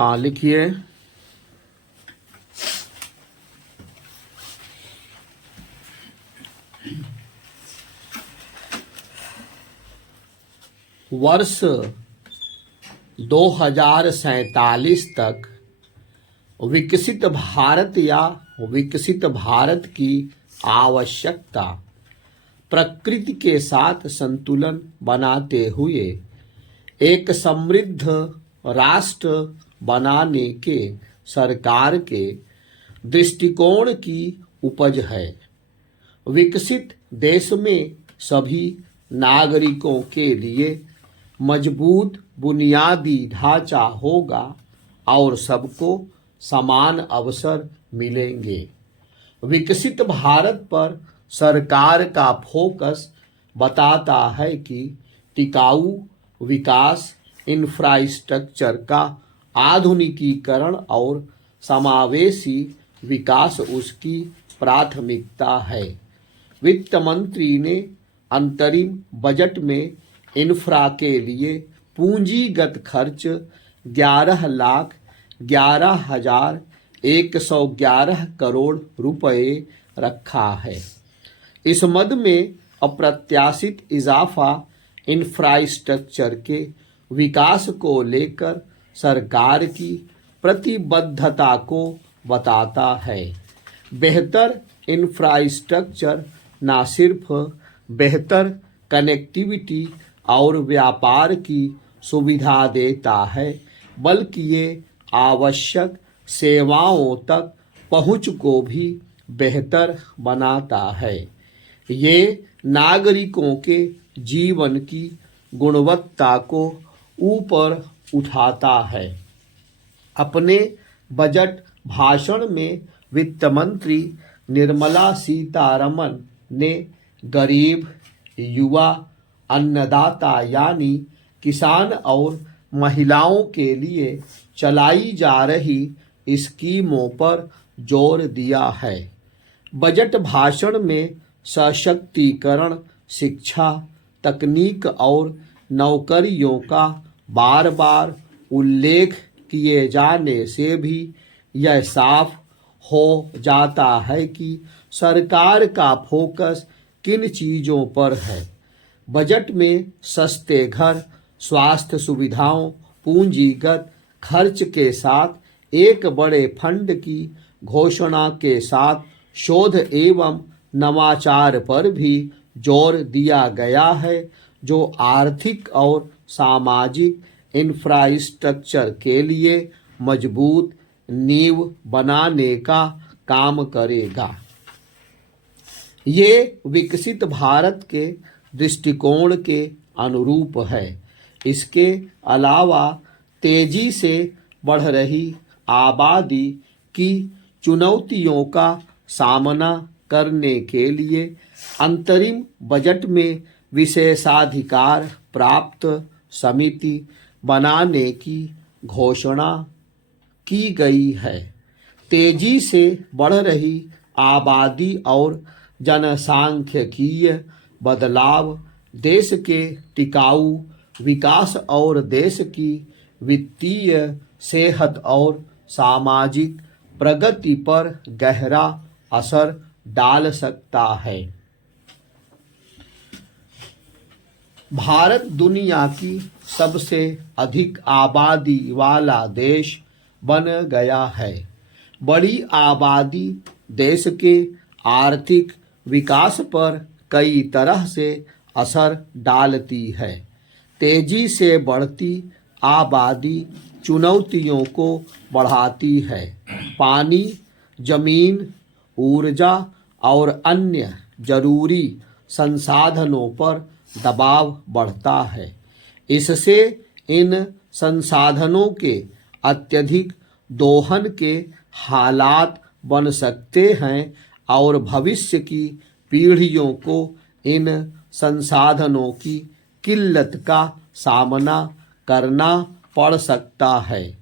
हाँ, लिखिए। वर्ष 2047 तक विकसित भारत या विकसित भारत की आवश्यकता प्रकृति के साथ संतुलन बनाते हुए एक समृद्ध राष्ट्र बनाने के सरकार के दृष्टिकोण की उपज है। विकसित देश में सभी नागरिकों के लिए मजबूत बुनियादी ढांचा होगा और सबको समान अवसर मिलेंगे। विकसित भारत पर सरकार का फोकस बताता है कि टिकाऊ विकास, इंफ्रास्ट्रक्चर का आधुनिकीकरण और समावेशी विकास उसकी प्राथमिकता है। वित्त मंत्री ने अंतरिम बजट में इंफ्रा के लिए पूंजीगत खर्च 11,11,111 करोड़ रुपए रखा है। इस मद में अप्रत्याशित इजाफा इंफ्रास्ट्रक्चर के विकास को लेकर सरकार की प्रतिबद्धता को बताता है। बेहतर इंफ्रास्ट्रक्चर न सिर्फ बेहतर कनेक्टिविटी और व्यापार की सुविधा देता है, बल्कि ये आवश्यक सेवाओं तक पहुंच को भी बेहतर बनाता है। ये नागरिकों के जीवन की गुणवत्ता को ऊपर उठाता है। अपने बजट भाषण में वित्त मंत्री निर्मला सीतारमण ने गरीब, युवा, अन्नदाता यानी किसान और महिलाओं के लिए चलाई जा रही स्कीमों पर जोर दिया है। बजट भाषण में सशक्तिकरण, शिक्षा, तकनीक और नौकरियों का बार बार उल्लेख किए जाने से भी यह साफ हो जाता है कि सरकार का फोकस किन चीजों पर है। बजट में सस्ते घर, स्वास्थ्य सुविधाओं, पूंजीगत खर्च के साथ एक बड़े फंड की घोषणा के साथ शोध एवं नवाचार पर भी जोर दिया गया है, जो आर्थिक और सामाजिक इंफ्रास्ट्रक्चर के लिए मजबूत नींव बनाने का काम करेगा। ये विकसित भारत के दृष्टिकोण के अनुरूप है। इसके अलावा तेजी से बढ़ रही आबादी की चुनौतियों का सामना करने के लिए अंतरिम बजट में विशेषाधिकार प्राप्त समिति बनाने की घोषणा की गई है। तेजी से बढ़ रही आबादी और जनसांख्यिकीय बदलाव देश के टिकाऊ विकास और देश की वित्तीय सेहत और सामाजिक प्रगति पर गहरा असर डाल सकता है। भारत दुनिया की सबसे अधिक आबादी वाला देश बन गया है। बड़ी आबादी देश के आर्थिक विकास पर कई तरह से असर डालती है। तेजी से बढ़ती आबादी चुनौतियों को बढ़ाती है। पानी, जमीन, ऊर्जा और अन्य जरूरी संसाधनों पर दबाव बढ़ता है। इससे इन संसाधनों के अत्यधिक दोहन के हालात बन सकते हैं और भविष्य की पीढ़ियों को इन संसाधनों की किल्लत का सामना करना पड़ सकता है।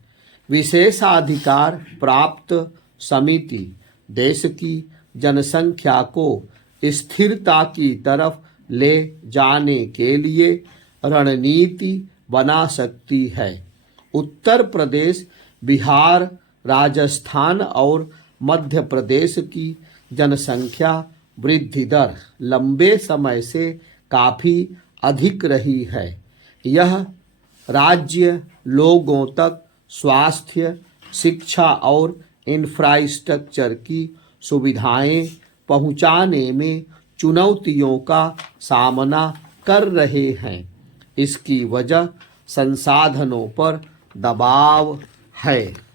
विशेषाधिकार प्राप्त समिति देश की जनसंख्या को स्थिरता की तरफ ले जाने के लिए रणनीति बना सकती है। उत्तर प्रदेश बिहार, राजस्थान और मध्य प्रदेश की जनसंख्या वृद्धि दर लंबे समय से काफी अधिक रही है। यह राज्य लोगों तक स्वास्थ्य, शिक्षा और इंफ्रास्ट्रक्चर की सुविधाएं पहुंचाने में चुनौतियों का सामना कर रहे हैं। इसकी वजह संसाधनों पर दबाव है।